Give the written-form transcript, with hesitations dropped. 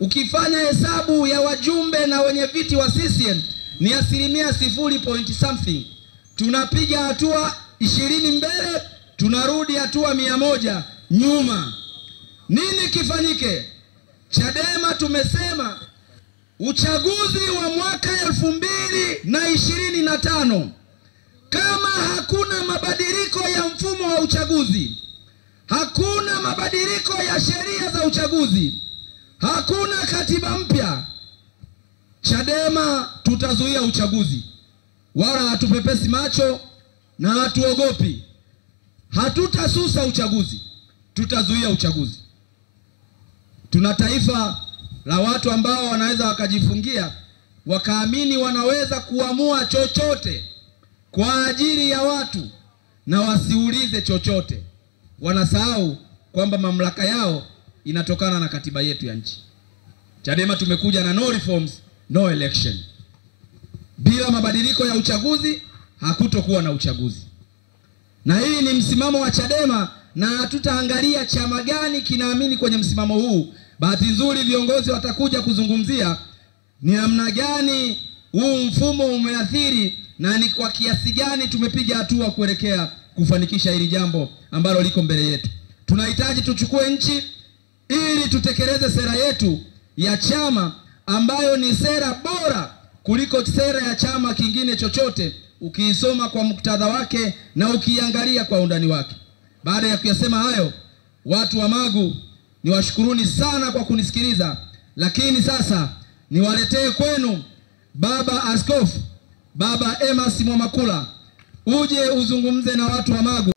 Ukifanya hesabu ya wajumbe na wenye viti wa CCM ni 0.something. Tunapiga hatua 20 mbele, tunarudi hatua 100 nyuma. Nini kifanyike? Chadema tumesema uchaguzi wa mwaka 2025 kama hakuna mabadiliko ya mfumo wa uchaguzi, hakuna mabadiliko ya sheria za uchaguzi, hakuna katiba mpya, Chadema tutazuia uchaguzi. Wala hatupepesi macho na hatuogopi. Hatutasusa uchaguzi, tutazuia uchaguzi. Tuna taifa la watu ambao wanaweza wakajifungia wakaamini wanaweza kuamua chochote kwa ajili ya watu na wasiulize chochote. Wanasahau kwamba mamlaka yao inatokana na katiba yetu ya nchi. Chadema tumekuja na no reforms, no election. Bila mabadiliko ya uchaguzi hakutokuwa na uchaguzi. Na hii ni msimamo wa Chadema, na hatutaangalia chama gani kinaamini kwenye msimamo huu. Bahati nzuri viongozi watakuja kuzungumzia ni namna gani huu mfumo umeathiri na ni kwa kiasi gani tumepiga hatua kuelekea kufanikisha hili jambo ambalo liko mbele yetu. Tunahitaji tuchukue nchi ili tutekeleze sera yetu ya chama ambayo ni sera bora kuliko sera ya chama kingine chochote, ukiisoma kwa muktadha wake na ukiangalia kwa undani wake. Baada ya kuyasema hayo, watu wa Magu, niwashukuruni sana kwa kunisikiliza, lakini sasa niwaletee kwenu Baba Askofu, Baba Emas Mwamakula, uje uzungumze na watu wa Magu.